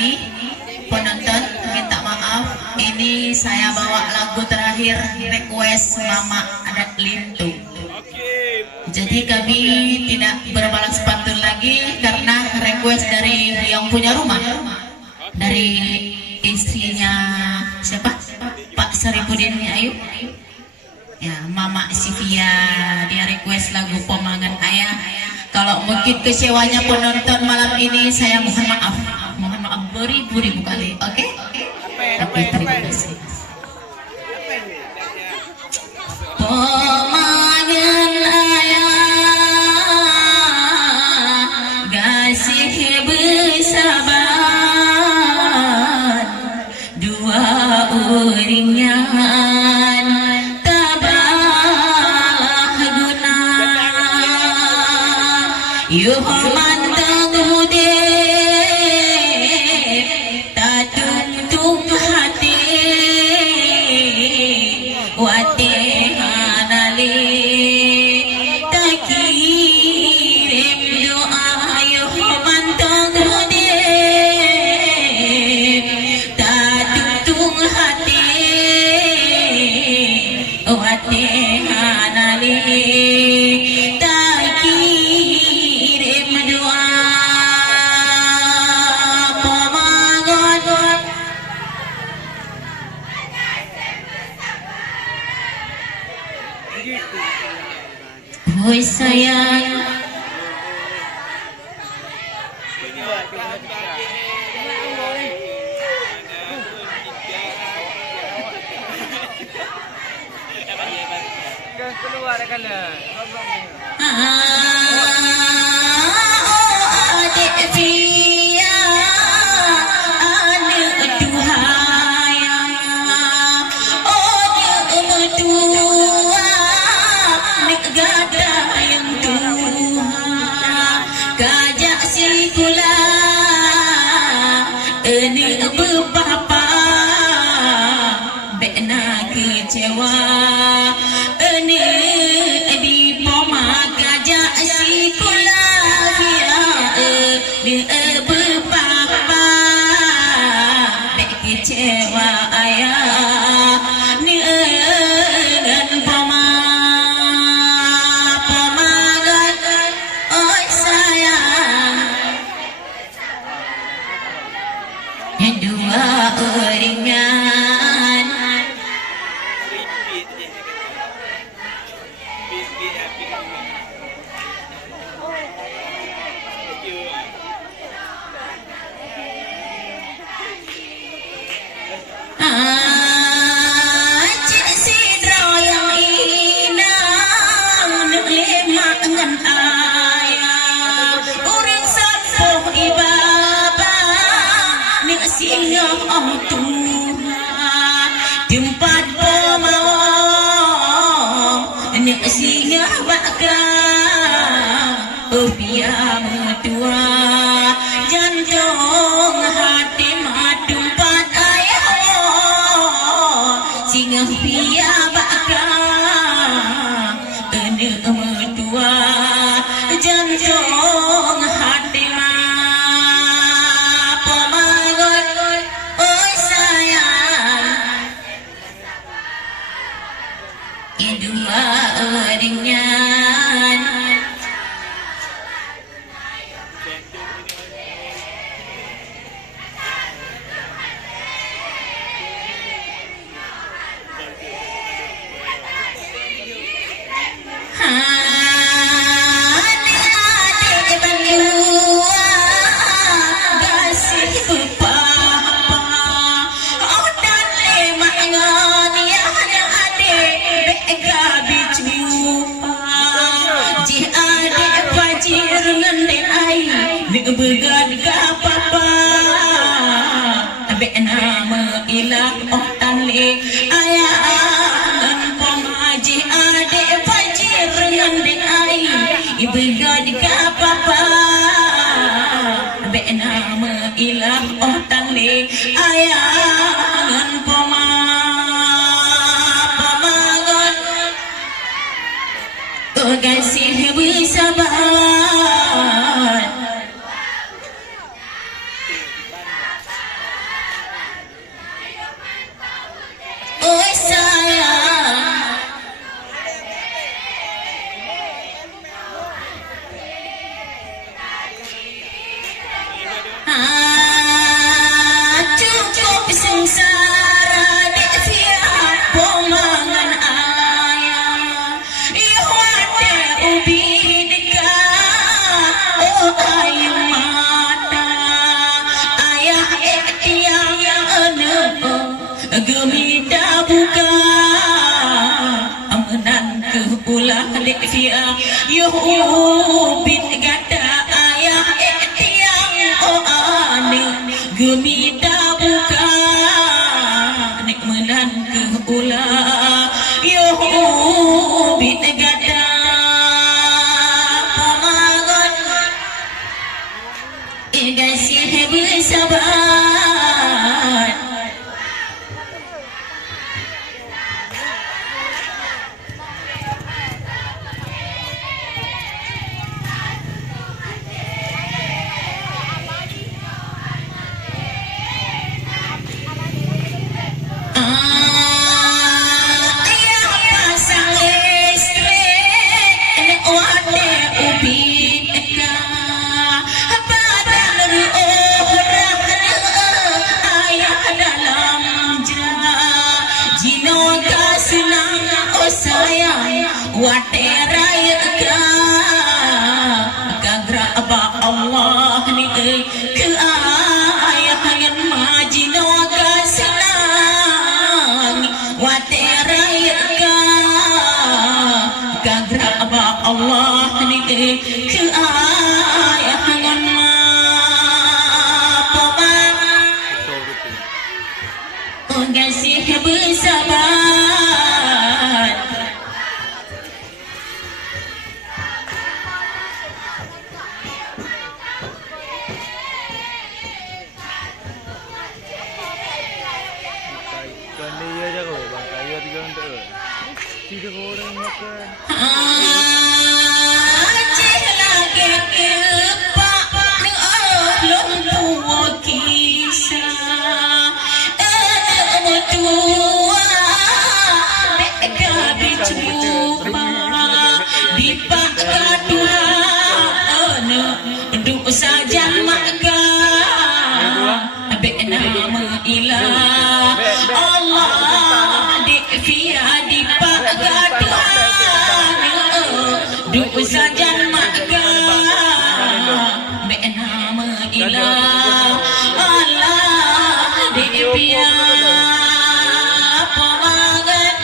ini penonton minta maaf, ini saya bawa lagu terakhir request Mama Adat Lintu. Jadi kami tidak berbalas pantun lagi karena request dari yang punya rumah, dari istrinya siapa, Pak Saripudin Ayu ya, Mama Sivia, dia request lagu Pemangan Ayah. Kalau mungkin kecewanya penonton malam ini, saya mohon maaf beribu-ribu kali. Oke? Oke, terima kasih. Pemangan ayah, kasih bersabar, dua uringan tabah guna, yuh mantang ude tatung hati wate hanali takirim doa, yuh mantang ude tatung hati wate hanali takirim doa. Pemangan hoi sayang, keluar kan adik Fia, adik duhaya, dia mertua, nek gada yang tua, kajak si kula, ini bapa, bena kecewa, ini di poma kajak si kula, dia bapa, bek kecewa ayah, ni dengan poma. Pemangan oi sayang, dua uringan cik sidra yang inang nek lemak ngan ayah, urang sapuh ibaba nek singa Tuhan, tempat pemawang nek singa baka biar mertua, jantung hati tempat ayah singa biar baka nek mertua, jantung hati pemangan oi sayang, dua uringan adik berdua kasih bapa, oh dan lemak ngan ya adik bega bicupa, ji adik fajir ngan ai nek begad ka papa, bek nama ilah oh tanle ayah ngan pamaji adik fajir ngan ai begad ka papa, bek nama ilah oh tanle ayah ngan pemangan kasih bersabar, bin gada ayah tiang ane gemita buka nek menan ke ula yo bin gada pamagon gasih bersabar Waterai kagra aba Allah ni ke ayah yang majino gasenang waterai kagra aba Allah ni ke ayah yang ma gasih bersabar saja maka nama ilah Allah di via di pagatuan duk saja maka nama ilah Allah di via pemagat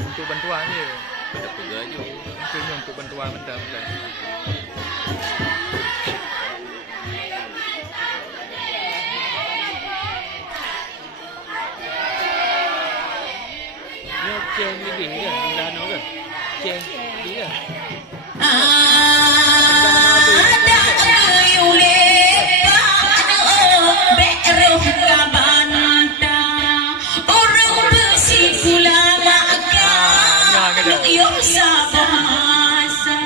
untuk bantuan je tidak perlu je mungkin untuk bantuan benda dia ceng lebih ke dah no ke ceng dia ada yule beruh kabanta orang besi ulama yo sabasa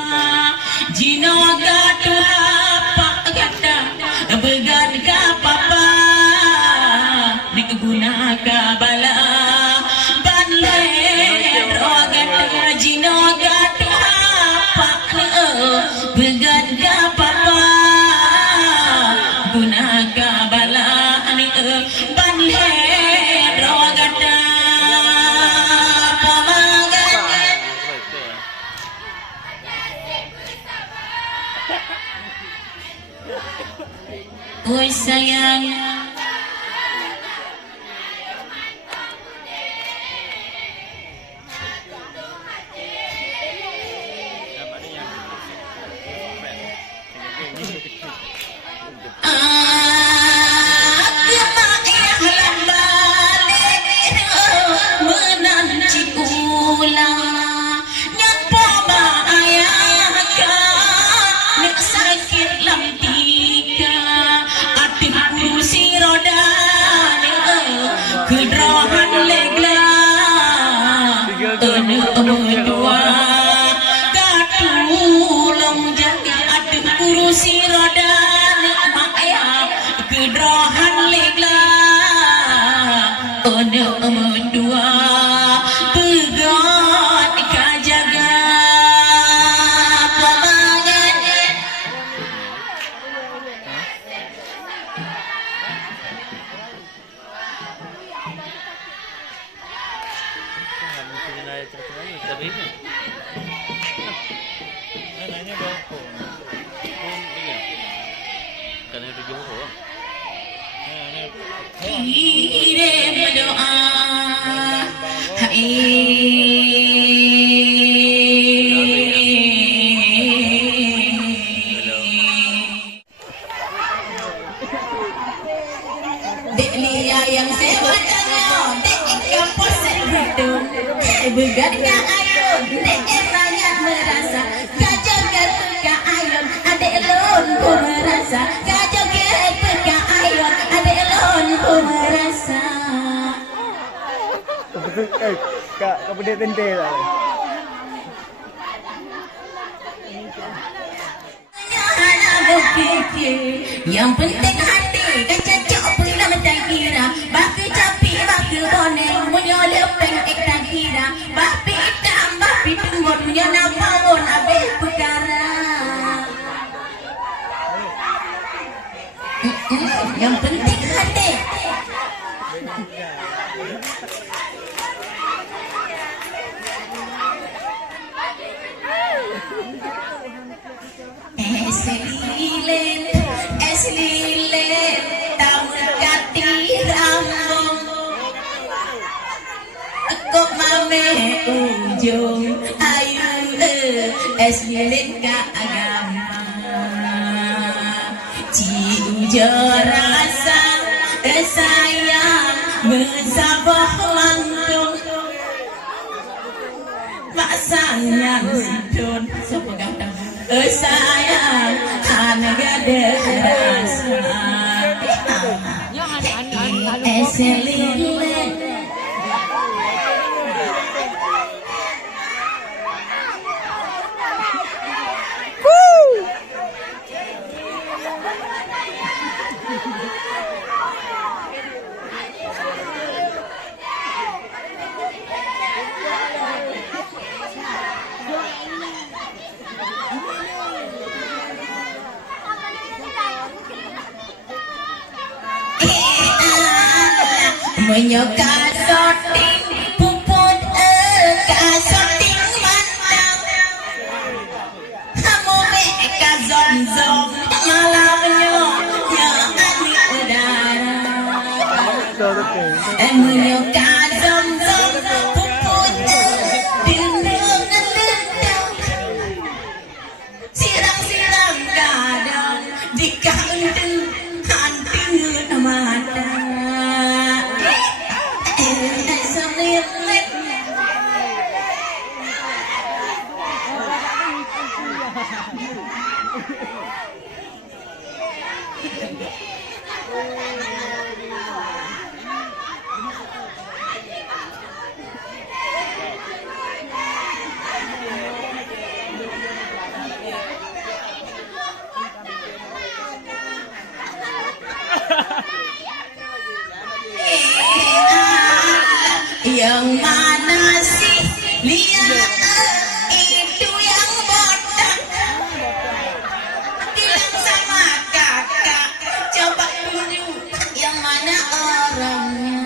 jino gadu apa gada began ka papa nek guna ka bala banle rogata jino gadu apa began ka papa guna ka bala nek banle rogata oi sayang menanti ulang nyapa ba ayah ka nek sakit lamtika atik kursi roda kedrohan legla dua katulong jaga atik kursi roda mak ayah kedrohan legla dua pegat kajaga pemagat kirim doa hai begat ka ayun, dek banyak merasa. Kajoget ka ayun, adek lon pun merasa. Kajoget ka ayun, adek lon pun merasa. Betul kak pedek tente tak? Hanya berfikir, yang penting hati kan cocok pula tak kira. Baku capi baku boneng, punya lepeng tak kira. Bapi hitam bapi tunggut, punya napawon habis perkara. Yang penting hati. Es lilin, tamu kati rambung. Kok mame ujung ayu es lilin ka agama. Ci ujo rasa sayang bersabah langtung. Masanya sidon sepegang sayang hanya gada rasa. Es lilin. Menyuka sorting puput ka sorting mandang. Kamu meka zom-zom malamnya ani udara. Menyuka zom-zom puput dinding lendang. Silang-silang kadang di kaunting hanting mata. Yang mana sih lihat itu yang botak. Bilang sama kakak, coba tunjuk yang mana orangnya.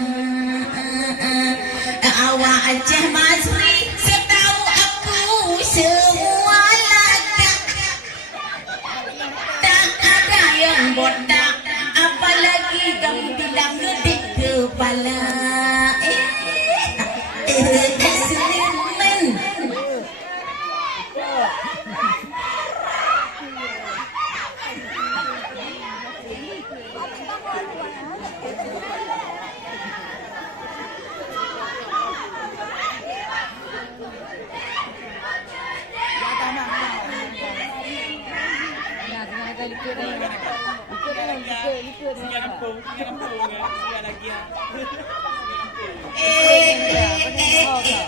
Awak Aceh Masri, setahu aku semua lagak. Tak ada yang botak, apalagi kamu bilang gede kepala.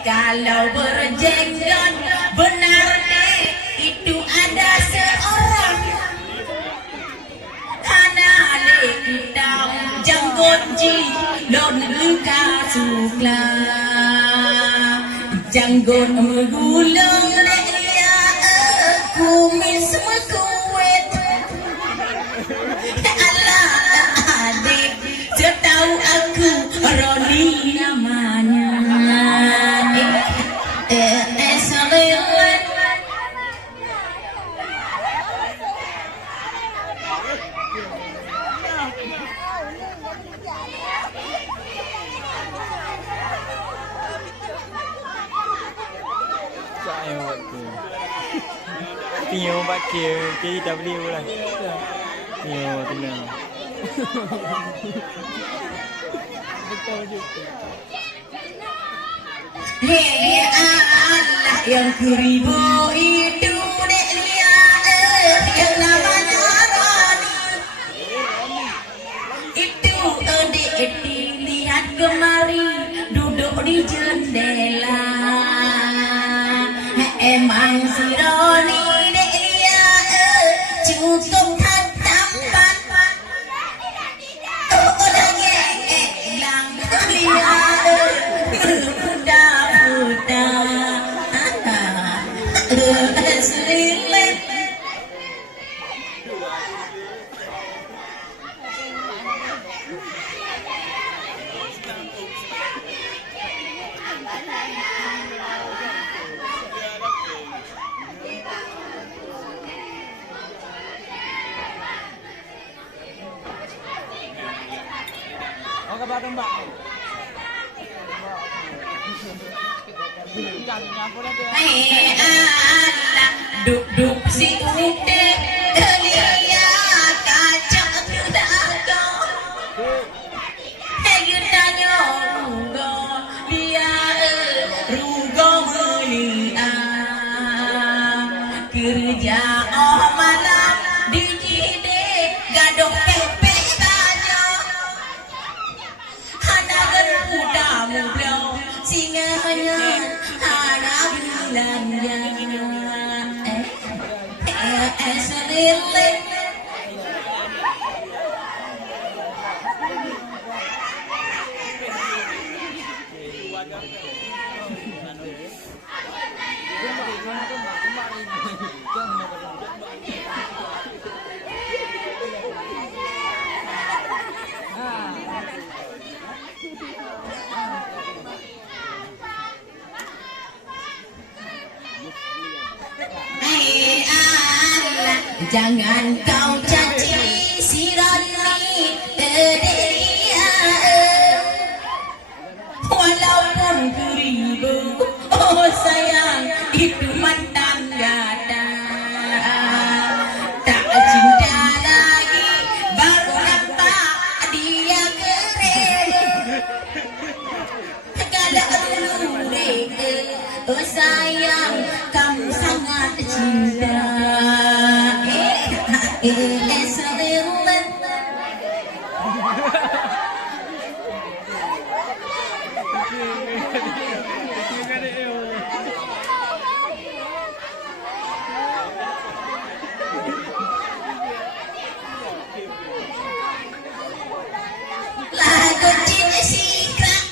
Kalau berjenggot benar deh itu ada seorang karena kita jenggot ji don luka sukla jenggot menggulung dia kumis mekuet Allah adik setahu aku Roni namanya. Tio pakai kita beli pula. Tio tenang. Betul juga. Hei Allah yang kuribu itu dek lihat yang namanya Rani. Itu dek dilihat kemari duduk di jendela. Emang si Rani dek lihat cukup tampan. Udah ngelang lihat budak-budak selilit. Allah duduk si ude lihat kaca daga. Tanya rugo dia rugo mulia kerja malam di jide gaduh pepe tanya hanagan kuda muda singanya hana bilangnya selilit. Jangan kau caci si Rani dia, walaupun kuribu, oh sayang itu mantan gada, tak cinta lagi baru nampak dia keren. Kalau dulu oh sayang kamu sangat cinta. Lagu cinta sikap.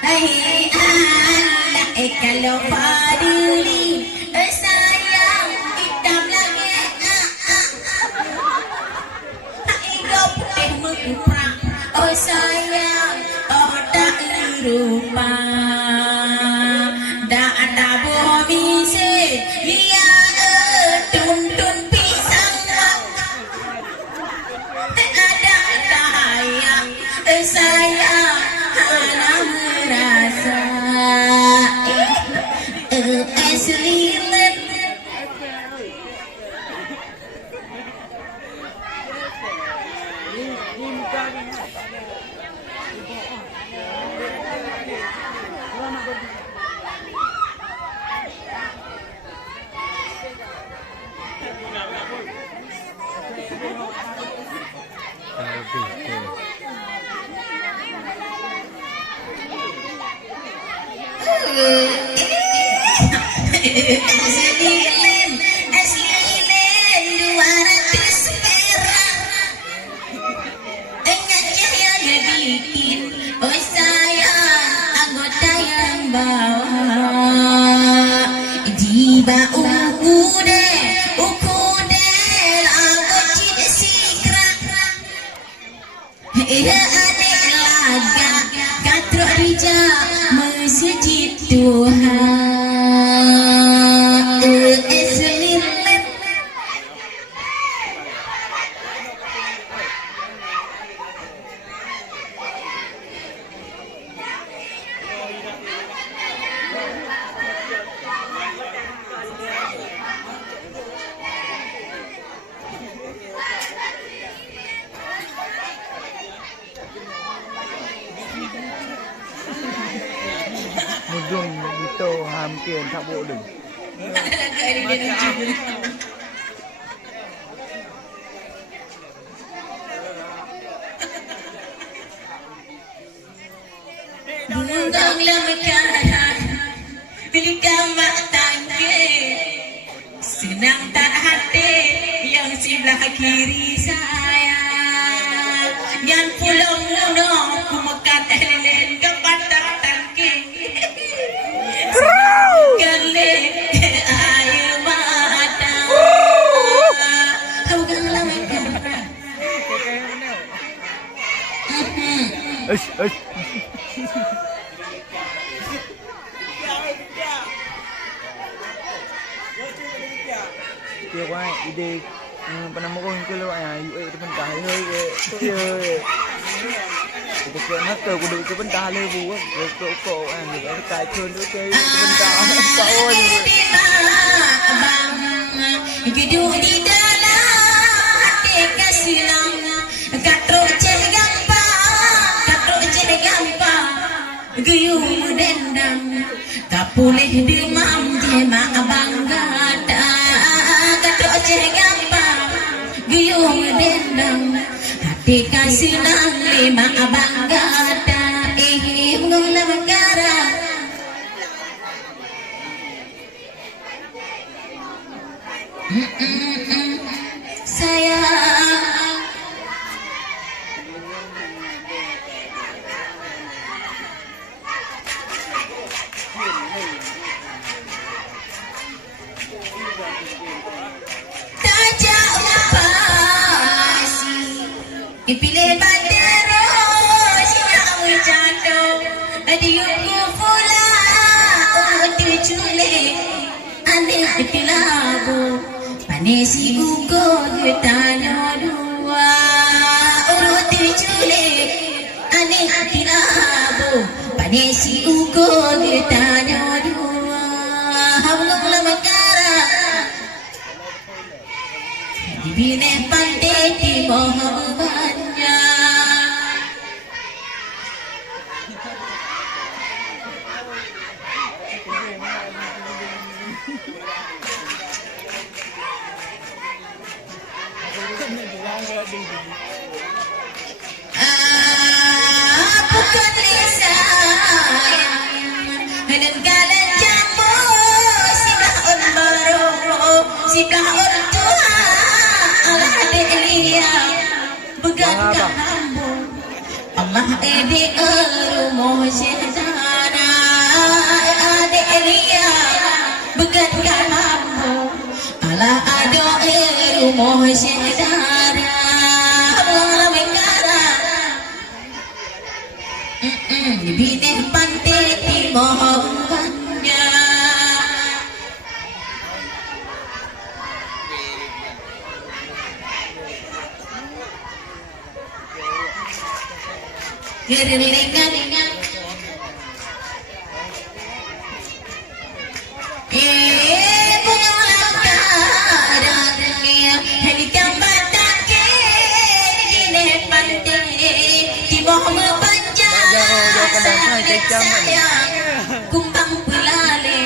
Hai anak kalau paduli sayang hitam lagi hai kau putih mekuprak oh sayang oh tak lupa dah ada bumi se lihat tuntun pisang ada daya sayang hana merasa selilit. Eslilin 200 perak enggak cahaya bikin oh sayang anggota yang bawa jiba ukude lagu cinta sikrak adik laga katro rija masjid Tuhan. mudun gitu hampir tak boleh. Ada lagu ini dia lucu. Bundanglah mekaran Bila mak tangke Senang tak hati Yang sebelah kiri saya Yang pulau muno Ku mekat lelen ke pantar tangke Kali air mata Bundanglah mekaran Ush. Dia quay ide pernah mau ke lu UA depan dah hơi kita ke mata ku duk depan dah le bu ko người ta cài chôn đứa chơi depan dah tahun Hidup di dalam hati kasilang Katro ceh gampang Guyung dendang Tak boleh demam jema bangga Katro ceh gampang Guyung dendang Hati kasilang lima bangga Mengulang negara Sayang Tajak upasi Dipilih bandero Sinak menjatuh Diuku pula Untuk culik Aneh hati lagu Panesi ugo Tanya dua Urut culik Aneh hati lagu Panesi ugo Tanya dua Haulunglah mekara Dibine pandai di mohonnya Bukan lisayang Dan kalian jambu Sibah on baru Sibah on Tuhan Allah Elia Begangkan hambu Allah Rumuh syedana Adik Elia Begangkan hambu Allah Rumuh syedana Allah Mengara Bine pantai di mohonnya Geringan bunga langkarangnya Helikam batake Bine pantai di mohon sayang kumbang pelale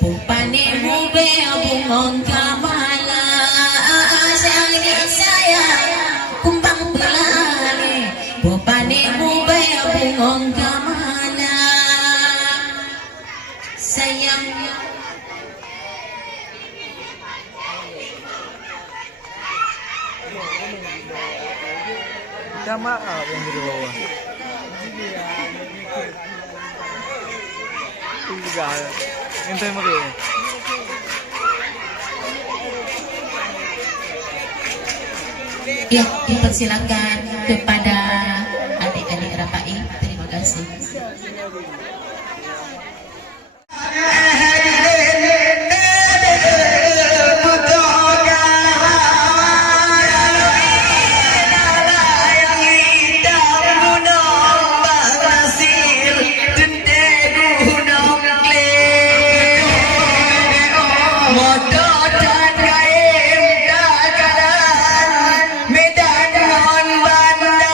pupane mube bungong kamala sayang kumbang pelale pupane mube bungong kamala sayang minta maaf yang di bawah. Juga entah mungkin. Ya, dipersilakan kepada adik-adik Rapai. Terima kasih. Medan non bandar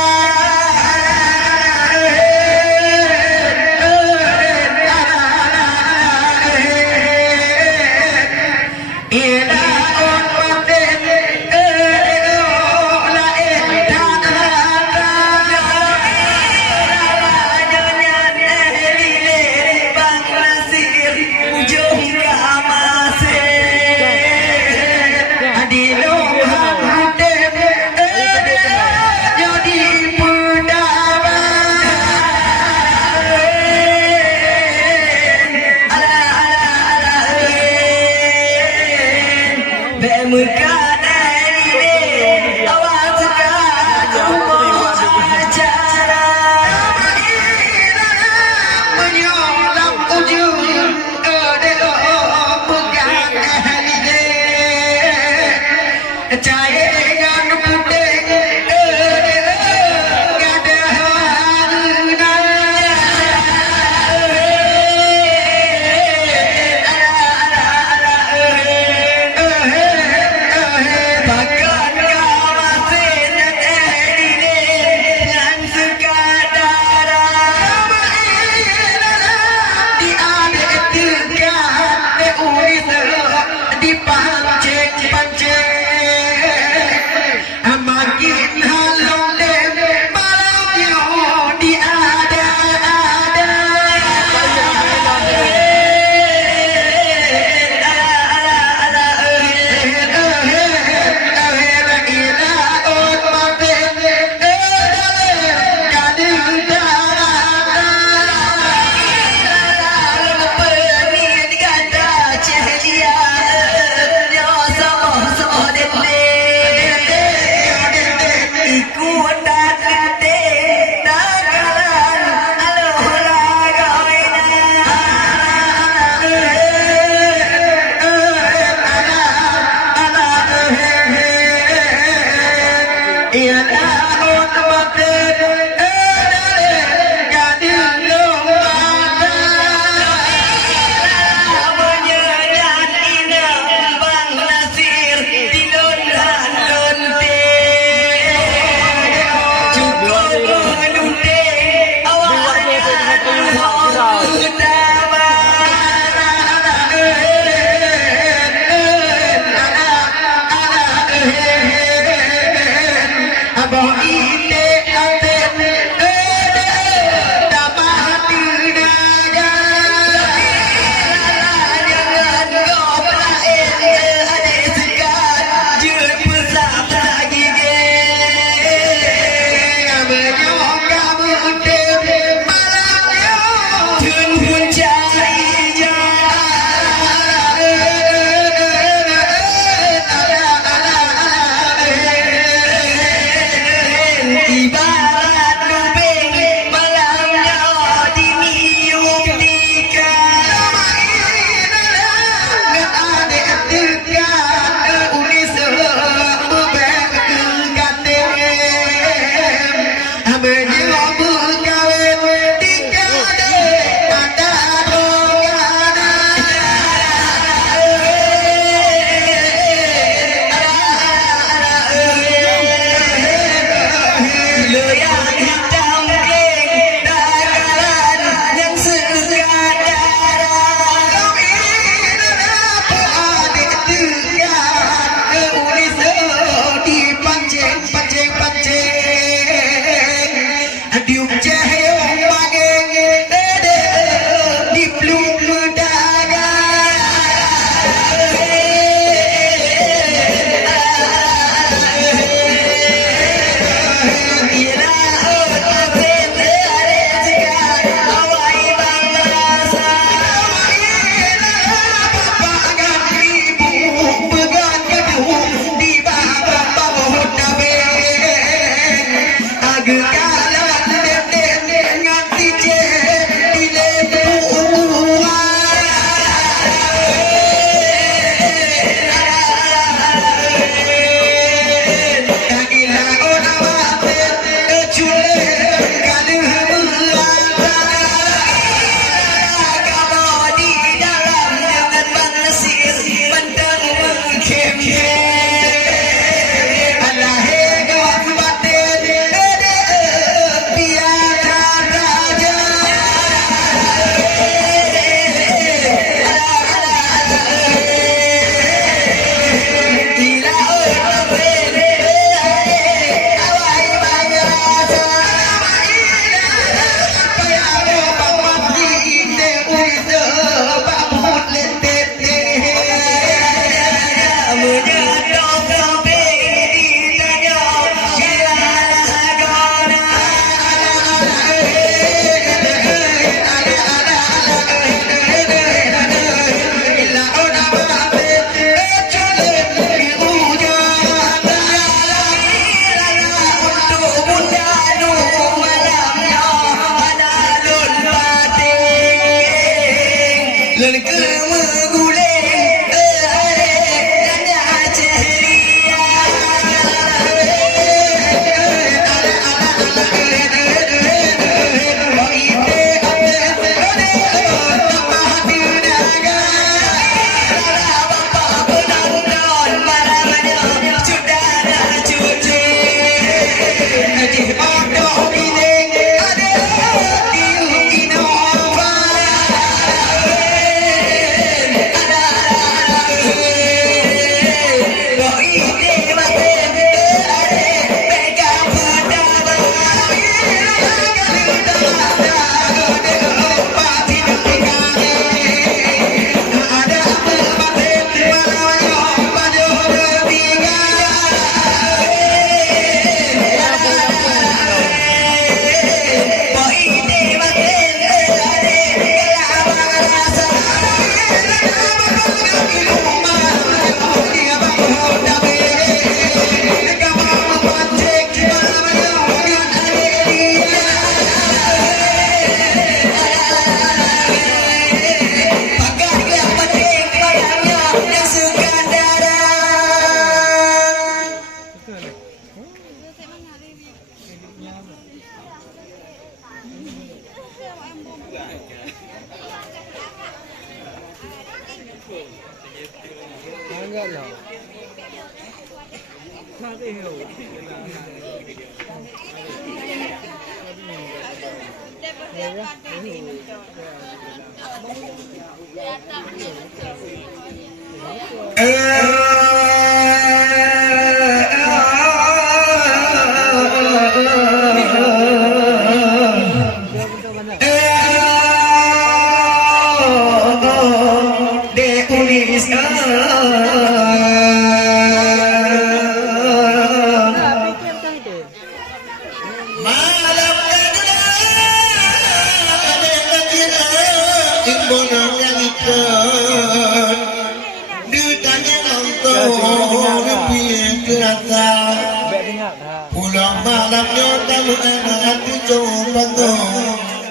Pulang malam nyota anak pucuk bantu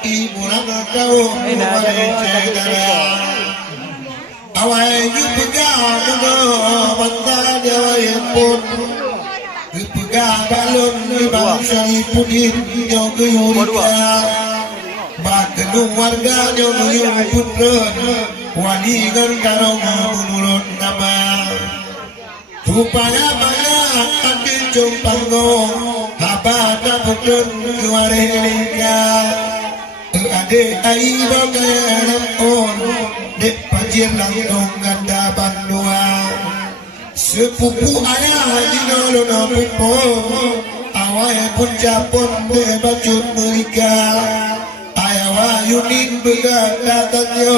ibu lama kau saudara awai you pegang no bantah dia pun pegang balon bangsa pudin yo guyurika bakal warga yo guyurun wali gan karong mulun nama Rupanya banyak ambil jumpangong Habada putun kewarelika Adik aida kaya nampon Dek pajir langtong ganda bandua Sepupu ayah jinolon pupo Awai pun japon de bajut mereka Ayah wayunin begat datangnya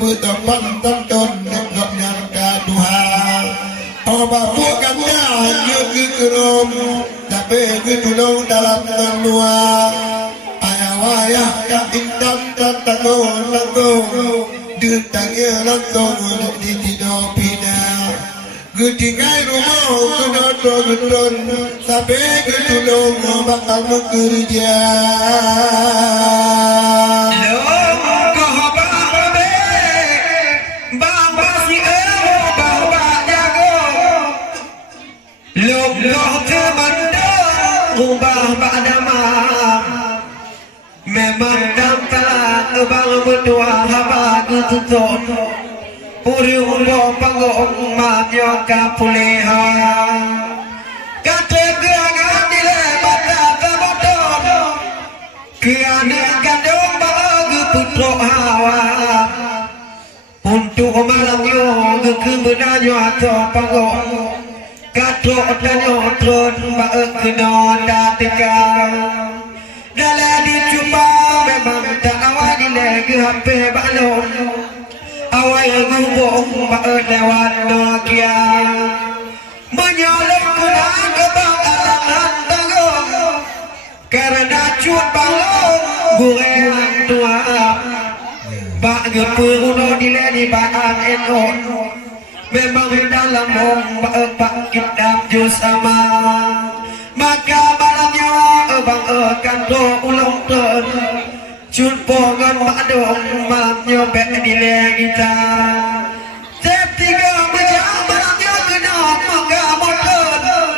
Bertempat tonton Nekap nyangka duhang Bapu kanda hanya kekerom Tapi ketulung dalam tenua Ayah wayah kak intan tantangong Dentangnya lantong di tidur pina Ketinggai rumah kena tergeton Tapi ketulung bakal bekerja Loh termandang ubah ba'dama Memang dampak bang berdua haba ketutup Puri umbo panggong matyo kapuleha Kata gerangan dilebat kata bodoh Kiana kandung bagi putra hawa Untuk malam yo kebenarannya atau panggong Katrok dan nyotron baek kena datika Dalam dicuba memang tak awal dilegi hampir balon Awal gubung baek lewat Nokia Menyolong kena kebang alangan tanggung Karena cut balon gurean tua Bak geperuno dilegi baan enon Memang dalam ombak kita sama Maka malamnya abang akan ulang tahun Cut pongan madong malamnya bek dileng kita. Tep tiga mejak malamnya kena mangga motor.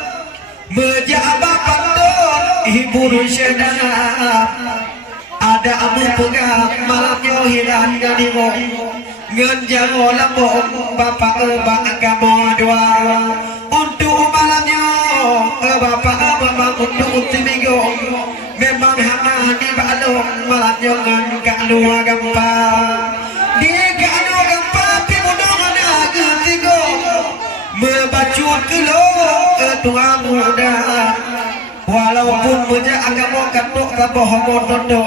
Mejak bapak ton hibur sedap. Ada amu pegang malamnya hilang ganimo. Ngan jango lambung bapak kamu dua. Untuk malamnya bapak memang untuk timinggu. Memang hama di balong malamnya ngan kalua gampang. Di kalua gampang pi mudong ada getigo. Membacut kelo tua muda. Walaupun punya agama katuk kaboh motondo.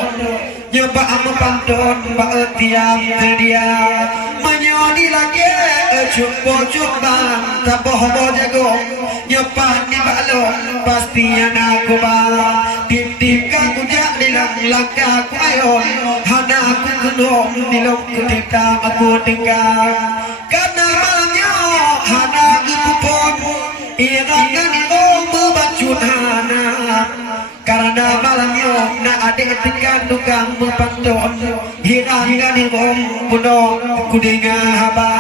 Nyoba amu pantun ba tiap dia. Menyodi lagi cuba taboh jago. Nyoba di balong pasti anak bala. Tip kaku jadi langkah aku ayon. Hana aku kenong di lom kutita aku dengar. Karena malamnya hana aku pupon. Irangan itu membacut hana. Karena malamnya nak adik tekan tukang berpantun. Hirangan itu puno kudengar haba.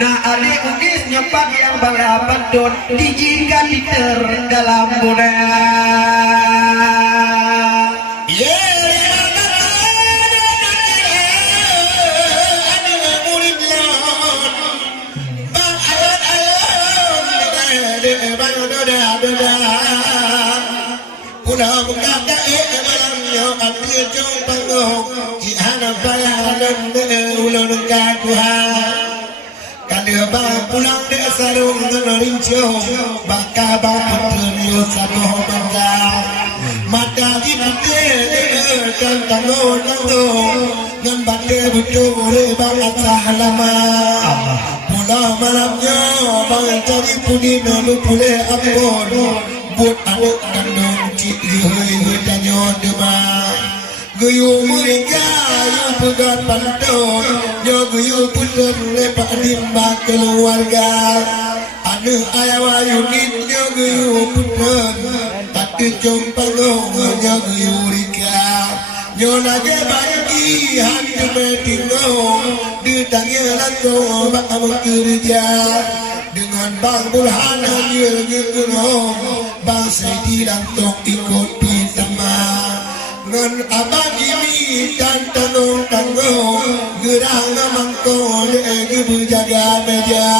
Nak adik ungis nyepat yang bala pantun. Dijikan diter dalam budak. Pulau kata malamnya aku jom panggung jihana bayaran ulun Tuhan. Kalau bang pulang de sarung ngerinco baka bang teryo satu bangga mata di putih dan tangan ngan bate betul bang asalama. Pulau malamnya bang cari pudi nalu pule apon buat anak kandung cik lihui danyo dema. Guyu mereka yu pegat pantun yo guyu putun lepak dimba keluarga. Anu ayawa yunit yo guyu putun tak kecompangong yo guyu rika. Yo lagi bagi hantu metingong ditangnya lantung bak kerja. Dengan bang Burhanan nyengengong bang Saidi lantung ikut pitama. Ngan abang Jimmy dan tanong tanggong gerang mangkong lagi berjaga meja.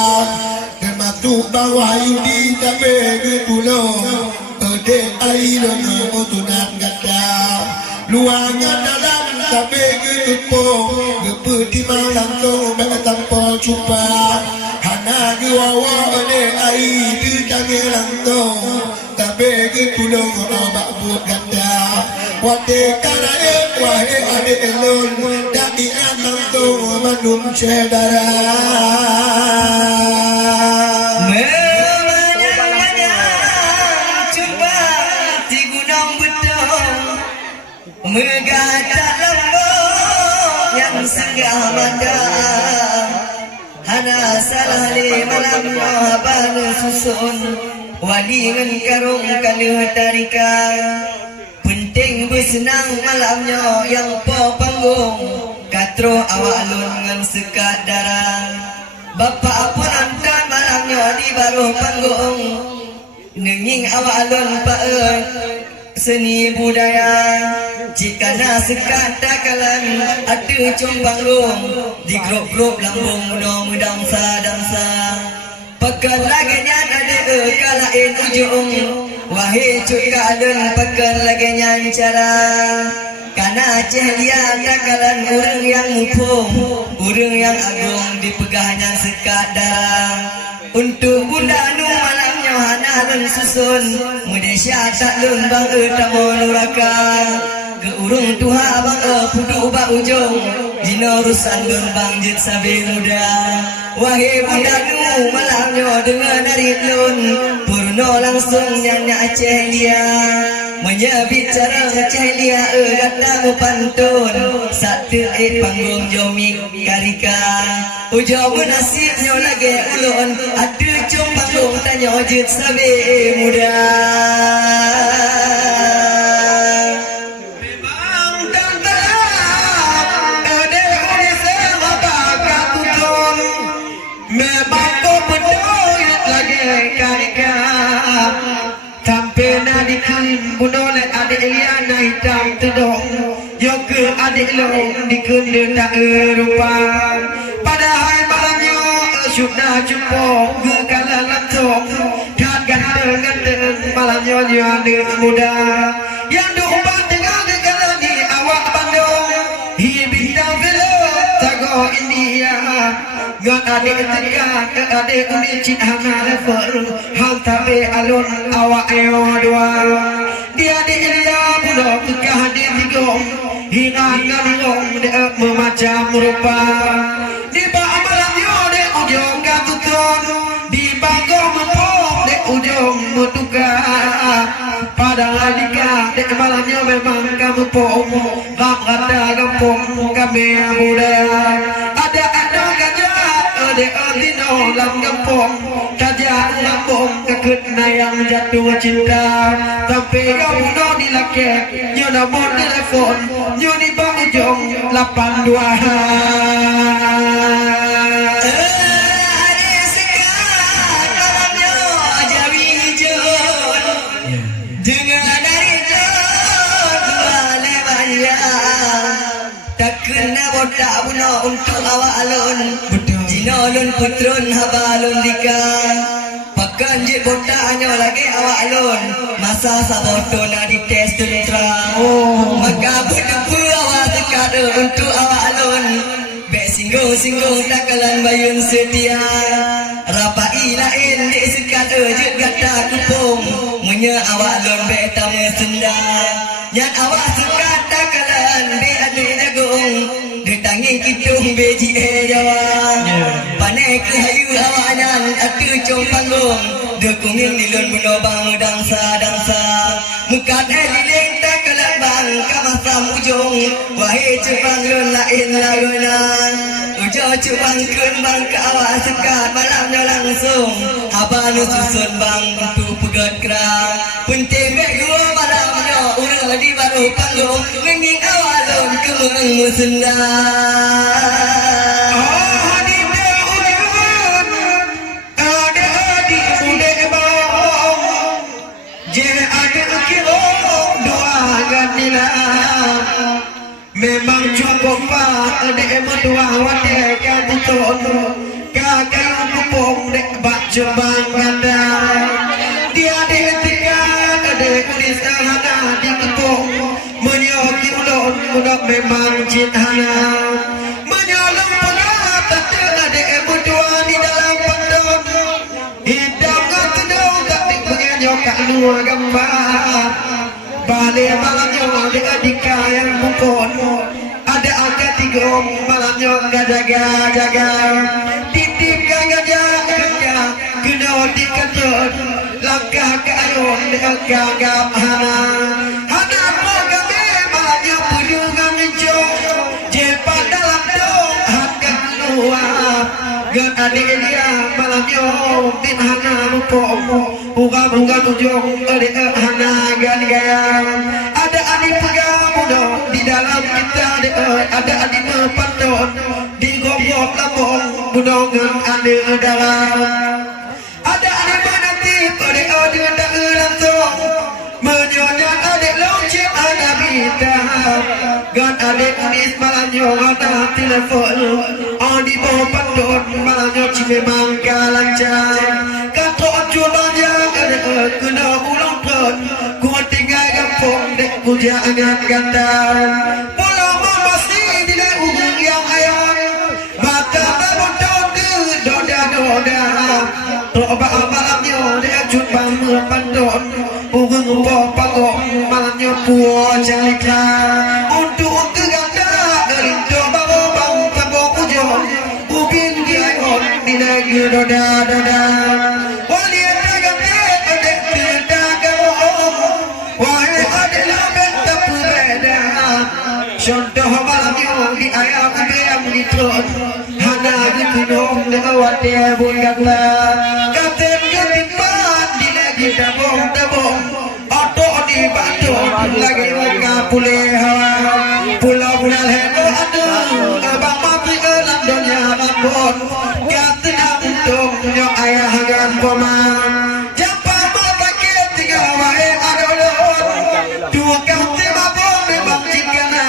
Dan matuk bang Wahyudi tapi getulong ode ailon mutunan gata. Luangan dalam tapi getupong gepeti malang tong bang tanpa cupa. Hana giwawa ode ai di tangi langtong tapi getulong obak buat gata. Wate kana wahe ade elon dadi anang to manum cedara. Coba di gunung betong megata lembong yang singgah mandang. Hana salah le malam haban susun wali ngan karung kaluh tarika. Penting bersenang malamnya yang po panggung katro awak alun ngan sekat darah. Bapa pun antan malamnya di baru panggung nenging awak alun paen seni budaya. Jika nak sekat takalan ada combang rung di grup-grup lambung muda-muda dansa. Pekan lagi nyan ada kalain ujung. Wahai cuka alun pekan lagi nyan cara. Karena cahaya takalan urang yang mumpung, urang yang agung dipegahnya sekat darah. Untuk bunda nu malamnya hana alun susun, Malaysia tak lembang etamu nuraka. Ke urung tuha bang pudu ba ujung, jino rusan lembang jit sabi muda. Wahai bunda nu malamnya dengan narik lun, purno langsung nyanyi Aceh dia. Menyebicara Aceh dia katamu pantun, satu panggung jomik karika. Ujung nasibnya lagi ulun, ada cum panggung tanya ojit sabi muda. Memang tentang adik lo dikena tak rupa padahal malamnya sudah jumpa kekala lantung dan ganteng-ganteng malamnya ada muda yang doa dengan kekala di awak Bandung bintang film tago India ngan adik tegak adik unik cik hana lever hantabe alun awak eo dua dia dia budak tegak adik tigong hingga ngalong dia memacam rupa di bawah malamnya dia ujung katutron di bawah mempok dia ujung mutuka padahal dika dia malamnya memang kamu pok gak ada kampung kami muda ada gajah ada tino lam kampung gajah kampung keketna yang jatuh cinta sampai kau bunuh di laki nyo nomor telefon nyo di bang ujung 82 tak guna untuk awak alun jinolon putrun habalun lika pakan je botaknya lagi awak alun masa saboto na di tes tentra maka berdepu awak dekat untuk awak alun bek singgung takalan bayun setia rapai lain di sekat je gata kupung munya awak alun bek tamu senda yang awak sekat takalan di adik jagung tangi kitung beji jawa panek hayu awanyan atu cung panggung dekungin dilun menobang dangsa mukat lilin tak kelabang kamasam ujung wahai cupang lun lain lagunan ujo cupang kun bang kawa sekat malamnya langsung abanu susun bang tu pegat kerang penting mek gua malamnya urang di baru panggung nging awalun kemeng musenda memang cukup pak dek mertua wadah kamu tono kakak kupung dek bak jembang ganda dia dek tiga dek ulis hana di kupung menyoki ulun budak memang cintana menyolong penat tak dek mertua di dalam pandon hidup ketedau tak dek pengenyok kat luar gambar balik malamnya dek adika yang kupon ada angka tiga malamnya gak jaga titip gajah kena diketut langkah ke ayun dek gagap hana mau kami malamnya pedungan mencong jepat dalam dong hati luar gak adik dia malamnya bin hana mupok buka ujung adik hana gaya ada adik pegang muda di dalam kita ada adik mepantun di gobok lambung budongan adik dalam ada adik menanti adik tak langsung menyonyak adik lonceng anak bita gan adik unis malamnya ada telepon di bawah pantun malamnya memang kalancar kata curangnya kena ulang pun ku tinggal kampung dek ku jangan ganda pulau masih di dalam yang ayam mata berbontot ke doda Roba malamnya dia jumpa mepandon Ugung panggung malamnya puas jaliklah Untuk keganda gerinto bang panggung ujung Ubin giayon di negeri doda Walian tagam adek tidak om Wahai adalah bentang berbeda Contoh malamnya di ayam yang ditron Hana ditunong lewat dia bunggaklah Kapten ketipan di lagi tabung Otok di batu lagi muka pulih hawa Pulau-pulau hebo ada Abang mati dalam dunia rambut Kapten untuk nyok ayah hagan peman Jampa mata ketiga wahai ada ulun Dua kapten mabuk memang cikana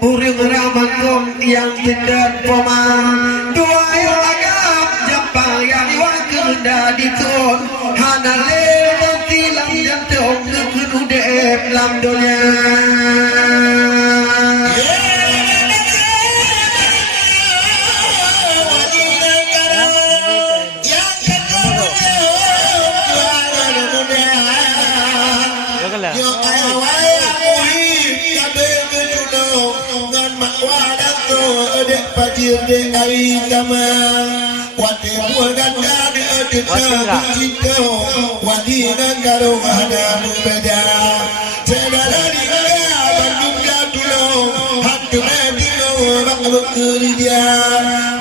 Uring ramakom yang tidak pemang Dua yang agam Jepang yang wakil dikon Hana lewat tilam jantung Kekenudep lam dunia de ai kama wate bukan ada kita cinta wadi negara ada berbeda sedara di Bandung jatuh hati medio bak bekerja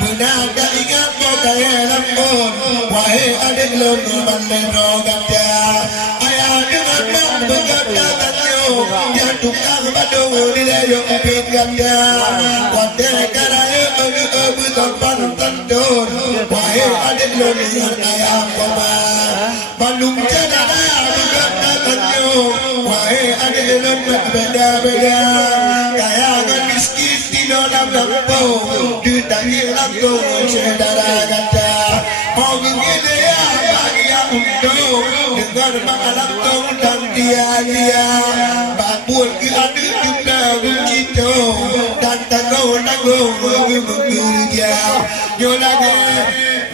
menada ingat kau kaya lampun wahai adik lom bandai rogata ayah dengan mak berkata tanyo yang tukang badung di layok pingganda wate karaya bertampan tandun wahai adik lonian ayam koma Bandung jadana berkata tanyo wahai adik lon berbeda-beda kayangan miskin di dalam lampau di tangi langsung saudara kata mau begini ya bagi yang untuk dengan makan langsung dan dia-dia bakul ke adik juga begitu dan tanggung-tanggung bekerja nyolanya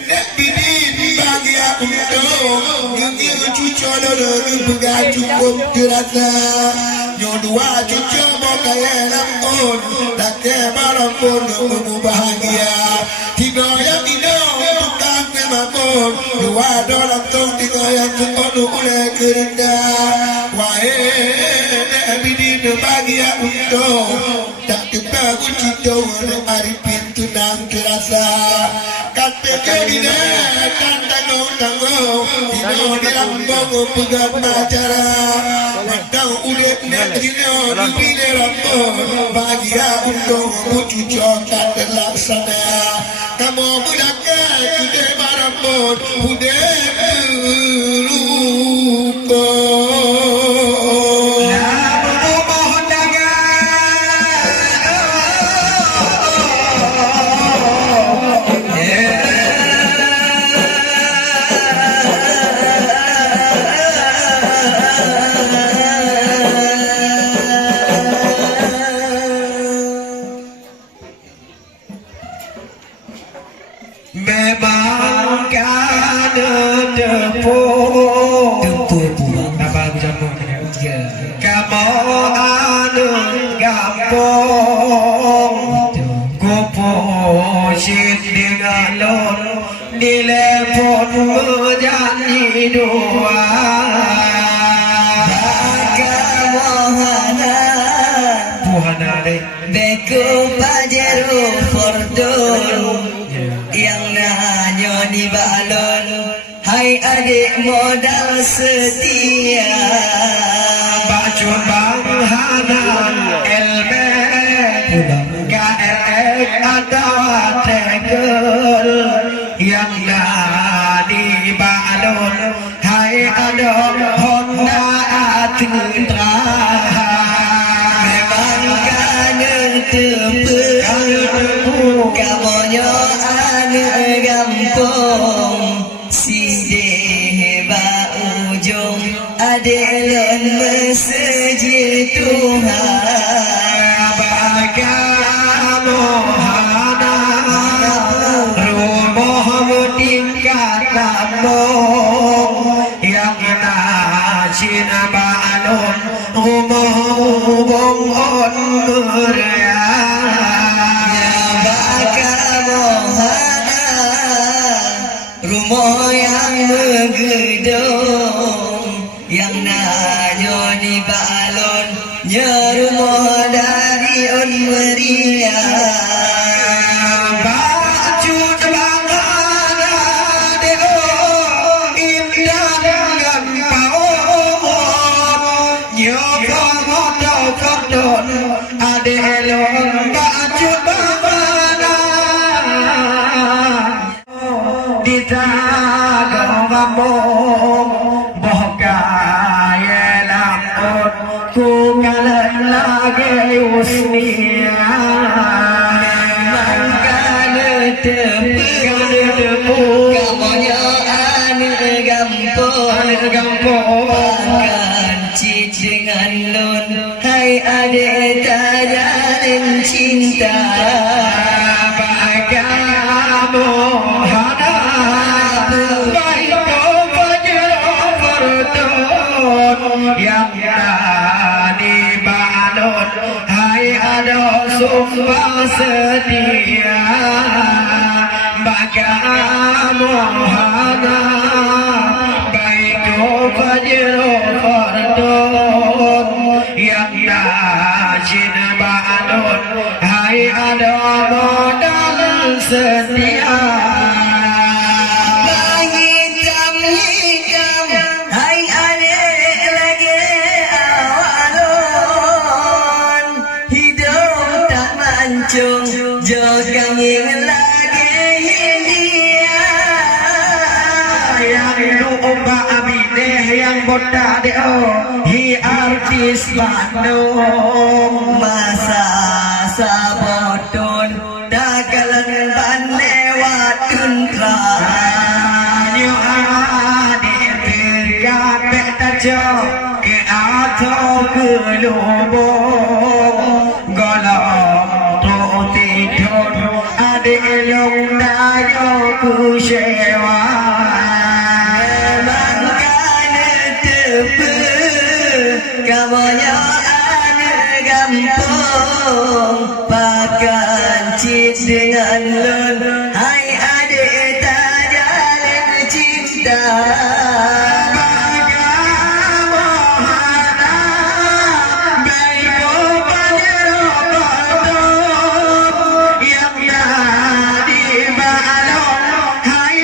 nak bini bagi aku yang cucu dulu pegang cukup terasa dua cucu mau kaya lampun tak kemalam pun bahagia tiga yang hidup tukang memapun dua dolar tong tiga yang sepenuh oleh kerenda wahai bini bagi aku tak kebagun cinta arifin tunang terasa kata kebina kan tanggung-tanggung dino di lambung pegang macara matang ulet nak dino di bina lambung bagi aku cucu tak terlaksana kamu mulakan sudah marapun sudah lupa memang kan depo apa aku jamu kamu anu gampong gopo sit dengan lon dilepon berjanji dua buhana deh beku pajero fordon yang nanya di balon hai adik modal setia baju bang hanan elmen KLX ada tegel yang di balon hai ada Honda Atintra memang kan tepu kamonyo gampong si deba ujung adelon mesejid Tuhan bagamu hana rumahmu tingkat lambung yang najin balon rumahmu bongon rumah yang megedong yang nanyo di balon nyerumah dari on meriah baju tebangan adeo indah dengan paon nyoko moto kordon adelon baju ngomong bohkai lampun ku kalah lagi usni tepu kamonya ane gampong Makan cik dengan lun Hai adik tajalin cinta Bagamu hadap Baikku fajr fardun Yang tadi banun Hai ada sumpah setia Bagamu hadap Baikku fajr fardun Yang najin banun Hai ada modal setia Hitam Hai adik lagi awalon Hidup tak mancung Jogang lagi India Yang lupa abideh yang bodoh deo Hi artis Bandung Masa sabotun Dagalan banewat tuntra Nyo adik tergapek tajam Ke atau ke lubung Golong tu tidur Adik long dayo ku sewa Mangkana tepe Kamonya ane gampang Pakan cik dengan lun Hai adik tajalin cinta Yang jadi balon Hai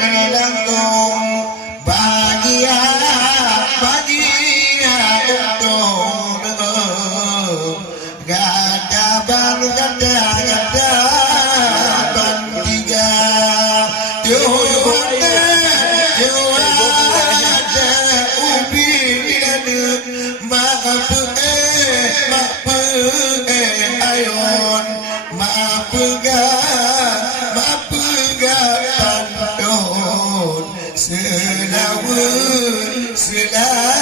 langsung bahagia untung gada bang gada ban tiga juara ubi ada maaf ayon maaf pantun selawat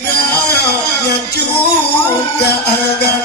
juga yang juga agada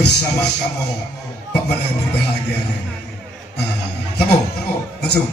bersama kamu Pak Malang berbahagia. Sambung, langsung.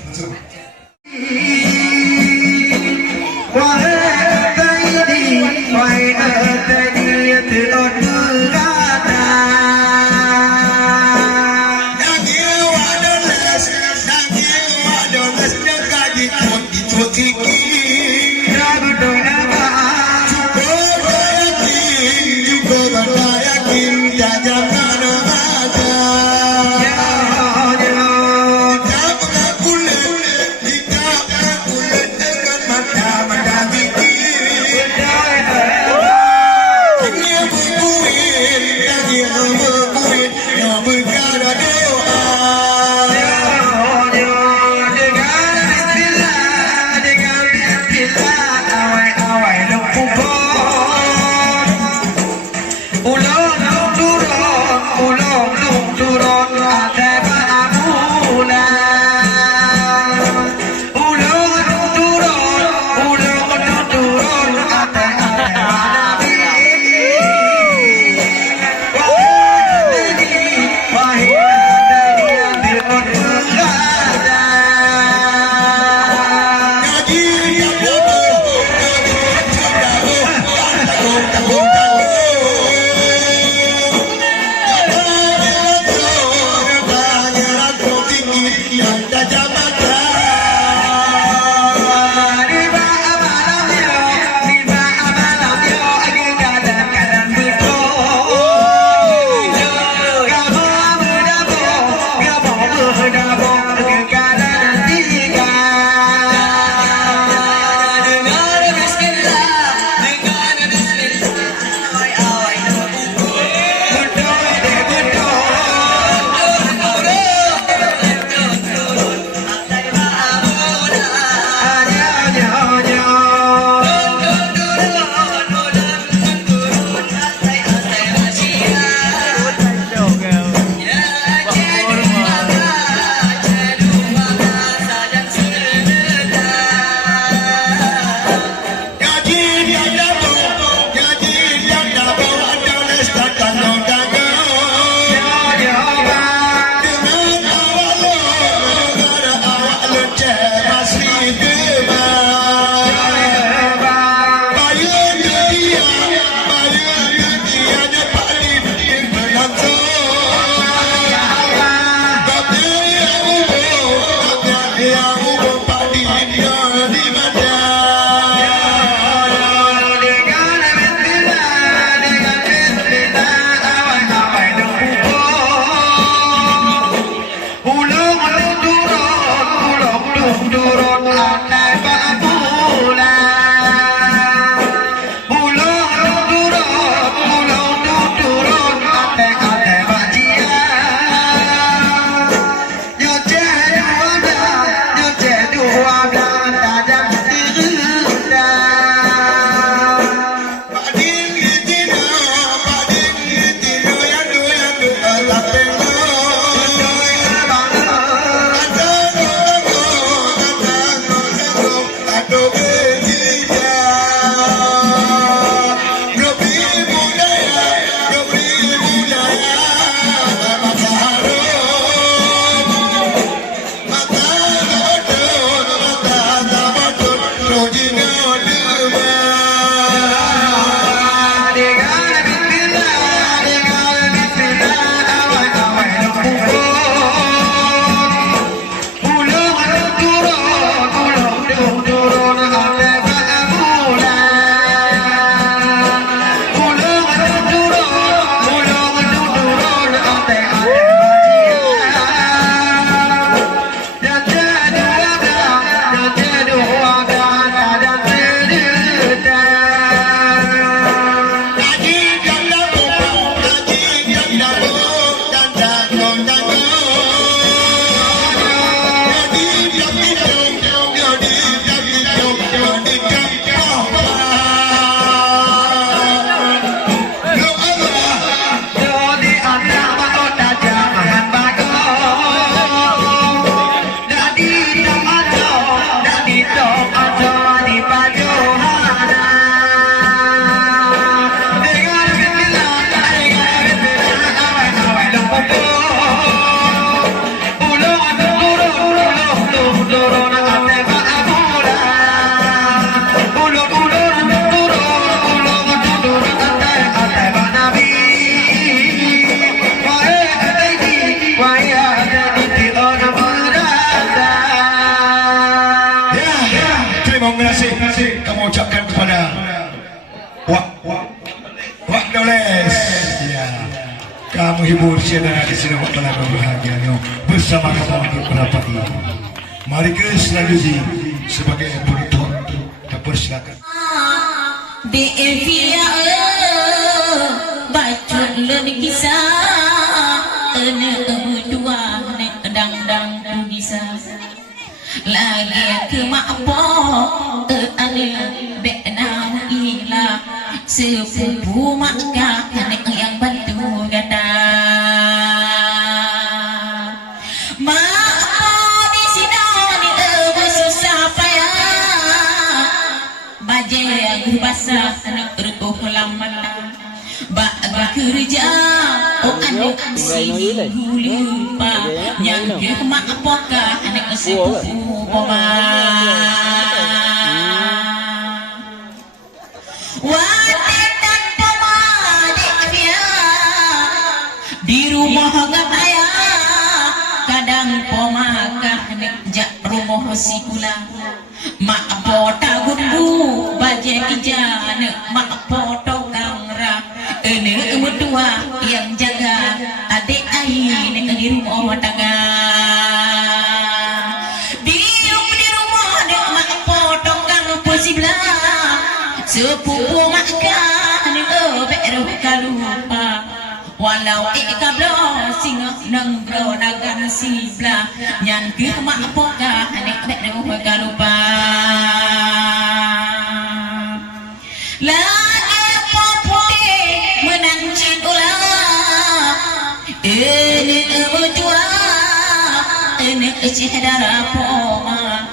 ucapkan kepada Wak Doles. Ya. Kamu hibur saya di sini waktu lagu bahagianya bersama kamu untuk berapa ini. Mari ke selanjutnya sebagai penutup dipersilakan. Devia bacot len kisah ene dua ne dang kisah lagi ke makpo ane bekna ila sepupu makka ane yang bantu gada makpo di sini susah payah baje basah anak rutuh lamatan bak kerja anak si lupa yang ke mak apakah anak sepupu mama wanita mama dia di rumah gak ayah kadang pomakah anak jak rumah si kula mak po tagun bu baje ijana mak po tokang ra ene mertua yang jaga adik ai di rumah tangga di rumah de mak po tokang posibla sepupu mak kan bero kalupa walau ikablo singa nang bro nagan sibla nyan ke mak po ka adik bero kalupa lagi popote menancin ulah ini berjua ini cedera poma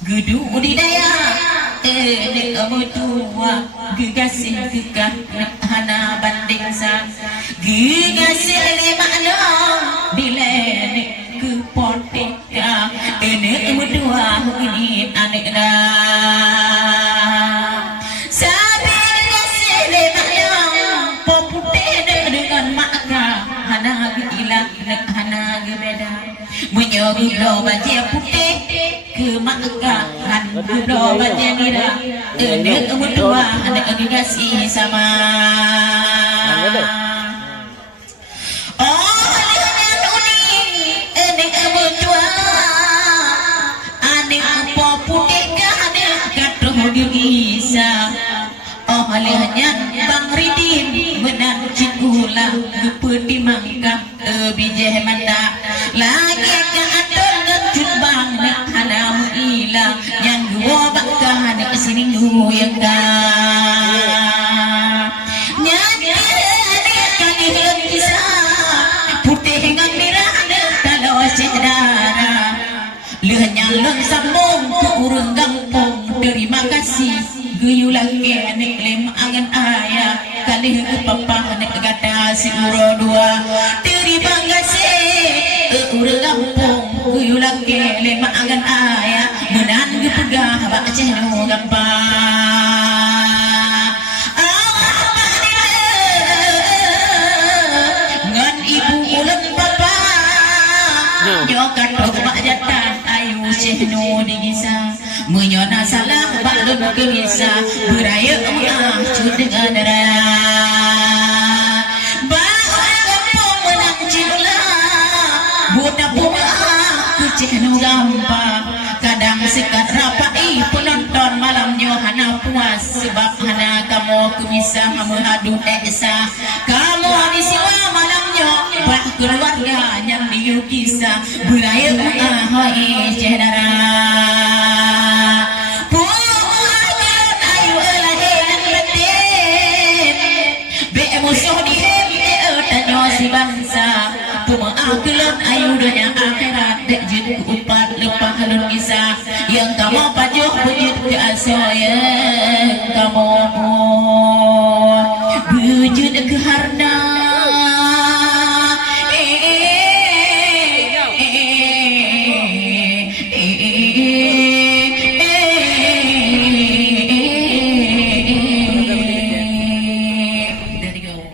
gedu di daya ini bertua gegasih kekah hana banding sa gegasih lima long dilene ke poteka ini bertua ini anak Menyogido baje putih ke maka han gudo baje nira ene mertua ada kasih sama oh lihat uning ene mertua ane po putih ka ane katuh gisa oh lihat Bang Ridin menang cikula gepedi mangka bijeh mata lagi ke atur ngecut bang nek hanam ila yang dua bakah nek sini yang ka nyanyi kaki hilang kisah putih ngang mirah kalau sedara lehnya leng sambung ke urang gampung terima kasih guyu lagi nek lem angan ayah kali papa nek kata si uro dua terima kasih urang gampung guyu lagi lem angan ayah menan gepegah bak cehno gampang ngan ibu ulen papa nyokat mak jatan ayu cehno digisa menyona salah balun kemisa beraya ulah cudeng adara bangapung menang cinula budak bunga kucihnu gampang kadang sikat rapai penonton malamnya hana puas sebab hana kamu kemisa menghadu esa kamu habis siwa malamnya bah keluarga yang diu kisah beraya ulah hoi cedara musuh dihem tanyo si bangsa pemakilan ayu dunia akhirat dek jid upat lepah halun kisah yang kamu pajuh bujit ke asoya kamu bujit ke harna There you go.